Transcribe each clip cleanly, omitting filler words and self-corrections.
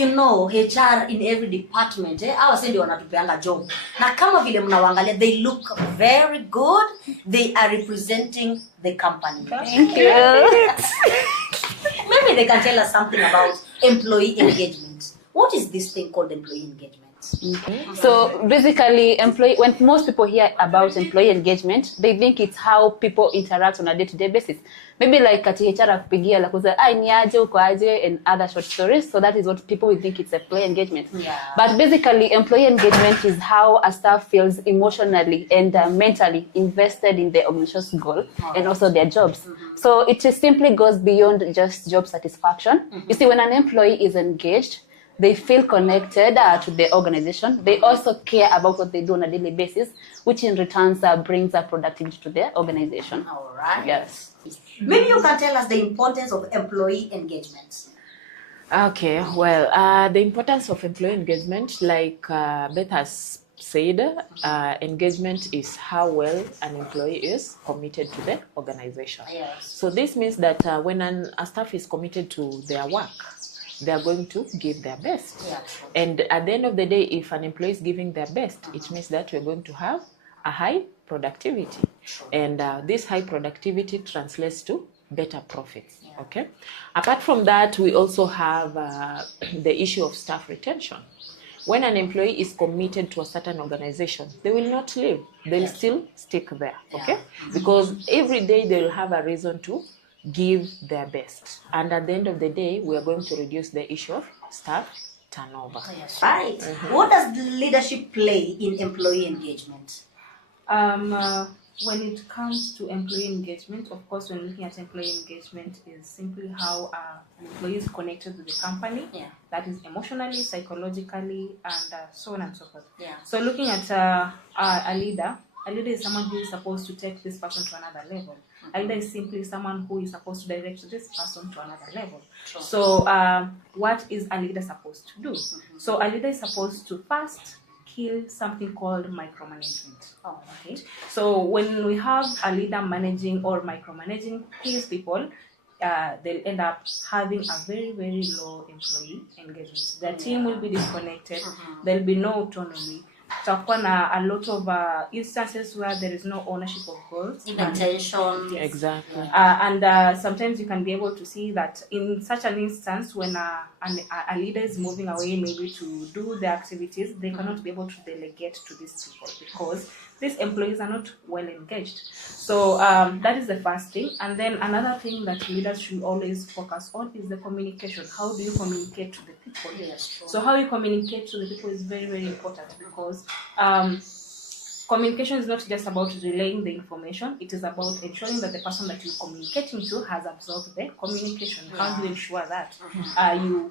you know, HR in every department, hawa sasa ndio wanatupeanga job. Na kama vile mnawaangalia, they look very good. They are representing the company. Thank you. Maybe they can tell us something about employee engagement. What is this thing called employee engagement? Okay. So basically, when most people hear about employee engagement, they think it's how people interact on a day-to-day basis. Maybe like at HR akupigia la kuza ni aje uko aje and other short stories. So that is what people will think it's employee engagement. Yeah. But basically, employee engagement is how a staff feels emotionally and mentally invested in the organization's goal and also their jobs. So it just simply goes beyond just job satisfaction. You see, when an employee is engaged, they feel connected to the organization. They also care about what they do on a daily basis, which in return brings productivity to the organization. All right. Yes. Maybe you can tell us the importance of employee engagement. Okay, well, the importance of employee engagement, like Beth has said, engagement is how well an employee is committed to the organization. Yes. So this means that when a staff is committed to their work, they are going to give their best. Yeah. And at the end of the day, if an employee is giving their best, it means that we're going to have a high productivity. And this high productivity translates to better profits. Yeah. Okay. Apart from that, we also have the issue of staff retention. When an employee is committed to a certain organization, they will not leave. They'll still stick there. Okay. Because every day they will have a reason to give their best, and at the end of the day we are going to reduce the issue of staff turnover. Yes. Right. What does the leadership play in employee engagement? When it comes to employee engagement, of course, when looking at employee engagement is simply how an employee is connected to the company. Yeah. That is emotionally, psychologically, and so on and so forth. Yeah. So looking at a leader is someone who is supposed to take this person to another level. A leader is simply someone who is supposed to direct this person to another level. Sure. So what is a leader supposed to do? So a leader is supposed to first kill something called micromanagement. Oh, okay. So when we have a leader managing or micromanaging his people, they'll end up having a very, very low employee engagement. Their team will be disconnected. There'll be no autonomy. So a lot of instances where there is no ownership of goals. Intention. Yes. Exactly. And sometimes you can be able to see that in such an instance, when a leader is moving away maybe to do the activities, they cannot be able to delegate to these people because these employees are not well engaged. So that is the first thing. And then another thing that leaders should always focus on is the communication. How do you communicate to the people? Yes, true. So how you communicate to the people is very, very important because communication is not just about relaying the information. It is about ensuring that the person that you're communicating to has absorbed the communication. How do you ensure that? You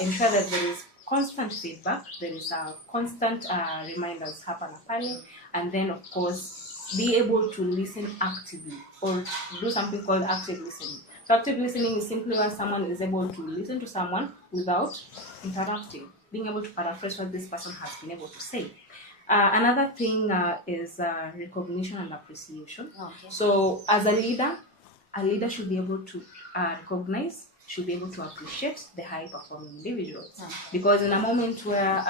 ensure that there is constant feedback, there is constant reminders happen pale, and then of course be able to listen actively or do something called active listening. So active listening is simply where someone is able to listen to someone without interrupting, being able to paraphrase what this person has been able to say. Another thing is recognition and appreciation. Okay. So as a leader should be able to recognize, should be able to appreciate the high-performing individuals. Okay. Because in a moment where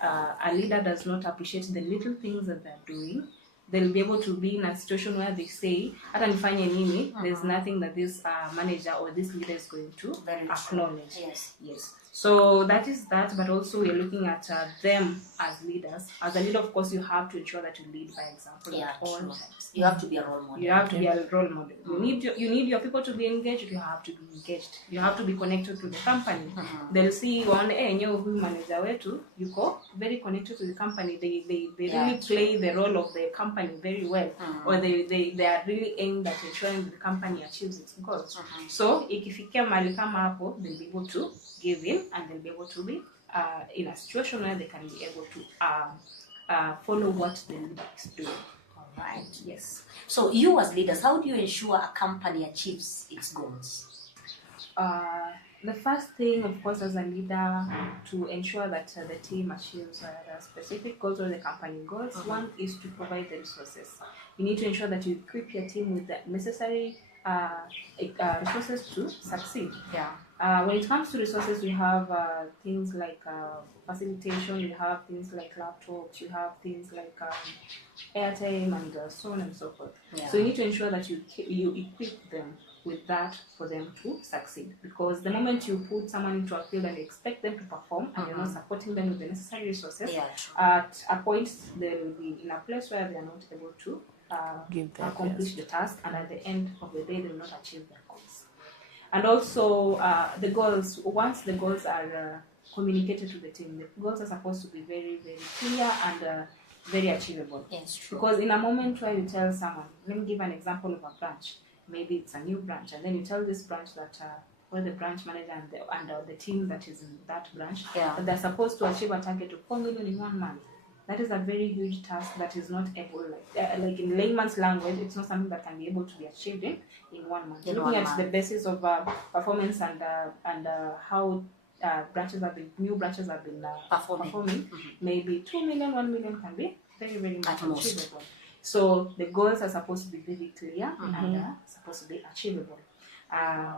a leader does not appreciate the little things that they're doing, they'll be able to be in a situation where they say, hata nifanye nini, there's nothing that this manager or this leader is going to acknowledge. Yes. Yes. So that is that, but also we're looking at them as leaders. As a leader, of course, you have to ensure that you lead by example at all times. You have to be a role model. You have to be a role model. You need your people to be engaged. You have to be engaged. You have to be connected to the company. They'll see one, huyu manager wetu yuko very connected to the company. They really play the role of the company very well, or they are really aimed at ensuring that the company achieves its goals. So ikifikia mahali kama hapo, they'll be able to give in, and they'll be able to be in a situation where they can be able to follow what the leader is doing. All right. Yes. So you as leaders, how do you ensure a company achieves its goals? The first thing, of course, as a leader, to ensure that the team achieves the specific goals or the company goals, one is to provide the resources. You need to ensure that you equip your team with the necessary resources to succeed. Yeah. When it comes to resources, we have things like facilitation, we have things like laptops, you have things like airtime, and so on and so forth. Yeah. So you need to ensure that you equip them with that for them to succeed. Because the moment you put someone into a field and expect them to perform, and you're not supporting them with the necessary resources, Yeah, true. at a point they will be in a place where they are not able to Give their accomplish the task, and at the end of the day they will not achieve their goals. And also the goals, once the goals are communicated to the team, the goals are supposed to be very, very clear and very achievable. Yes, true. Because in a moment where you tell someone, let me give an example of a branch, maybe it's a new branch, and then you tell this branch that where the branch manager and the team that is in that branch, Yeah. that they're supposed to achieve a target of 4 million in 1 month. That is a very huge task that is not able, like in layman's language, it's not something that can be able to be achieved in 1 month. In Looking 1 at month. the basis of performance and how new branches have been performing, maybe 2 million, 1 million can be very, very much At most. achievable. So the goals are supposed to be very clear and supposed to be achievable.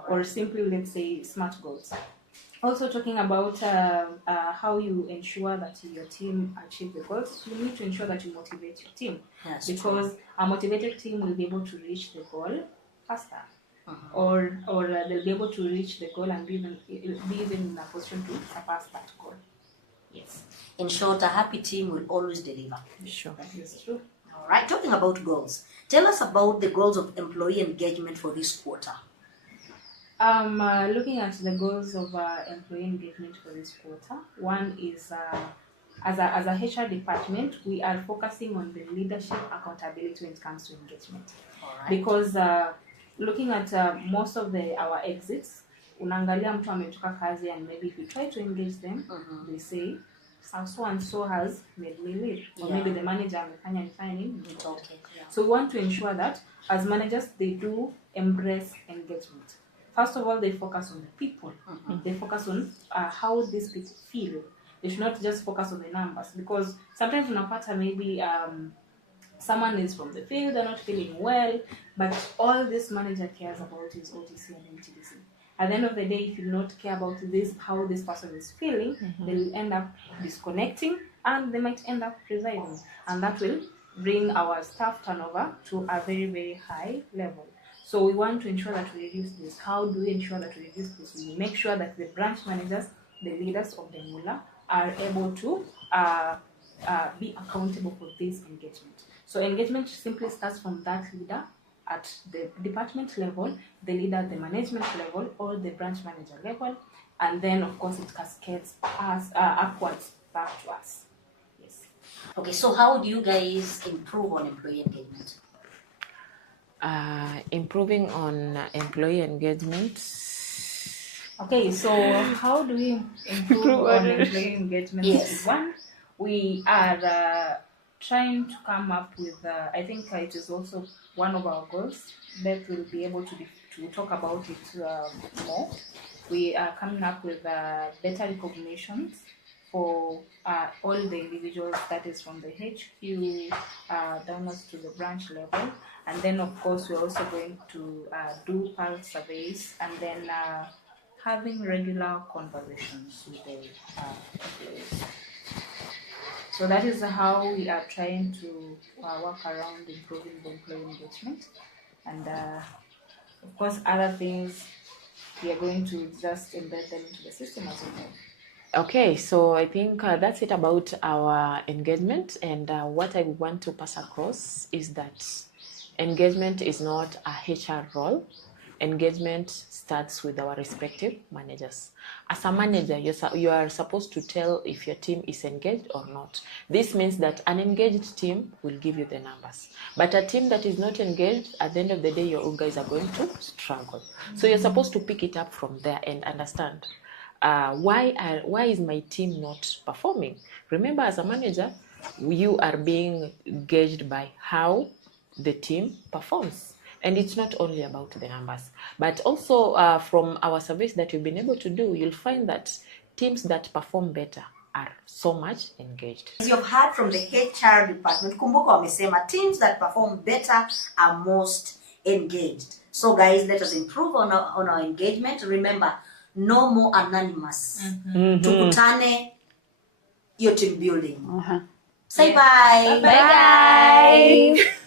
Or simply, let's say, SMART goals. Also talking about how you ensure that your team achieve the goals, you need to ensure that you motivate your team. Yes, Because a motivated team will be able to reach the goal faster. Or they'll be able to reach the goal and be even in a position to surpass that goal. Yes. In short, a happy team will always deliver. Sure. That is true. All right. Talking about goals, tell us about the goals of employee engagement for this quarter. Looking at the goals of employee engagement for this quarter, one is as a HR department, we are focusing on the leadership accountability when it comes to engagement. All right. Because looking at most of our exits, unaangalia mtu ametoka kazi, and maybe if you try to engage them, they say so and so has made me leave, or Yeah. maybe the manager amefanya nifanye It's okay. Yeah. So we want to ensure that as managers, they do embrace engagement. First of all, they focus on the people. They focus on how these people feel. They should not just focus on the numbers, because sometimes unapata maybe someone is from the field, they're not feeling well, but all this manager cares about is OTC and MTDC. At the end of the day, if you not care about this, how this person is feeling, they'll end up disconnecting, and they might end up resigning, and that will bring our staff turnover to a very, very high level. So we want to ensure that we reduce this. How do we ensure that we reduce this? We make sure that the branch managers, the leaders of Demulla, are able to be accountable for this engagement. So engagement simply starts from that leader at the department level, the leader at the management level, or the branch manager level, and then of course it cascades upwards back to us. Yes. Okay. So how do you guys improve on employee engagement? Improving on employee engagement. Okay, so how do we improve on employee engagement? Yes. One, we are trying to come up with, I think it is also one of our goals. Beth will be able to talk about it more. We are coming up with better recognitions for all the individuals, that is from the HQ downwards to the branch level. And then, of course, we're also going to do pulse surveys, and then having regular conversations with the employees. So that is how we are trying to work around improving the employee engagement. And of course, other things, we are going to just embed them into the system as well. Okay, so I think that's it about our engagement, and what I want to pass across is that engagement is not a HR role. Engagement starts with our respective managers. As a manager, you are supposed to tell if your team is engaged or not. This means that an engaged team will give you the numbers. But a team that is not engaged, at the end of the day, your guys are going to struggle. So you're supposed to pick it up from there and understand why is my team not performing? Remember, as a manager, you are being gauged by how the team performs. And it's not only about the numbers, but also from our surveys that we've been able to do, you'll find that teams that perform better are so much engaged. As you've heard from the HR department, kumbuka wamesema teams that perform better are most engaged. So guys, let us improve on our engagement. Remember, no more anonymous. Tukutane your team building. Say bye. Bye guys.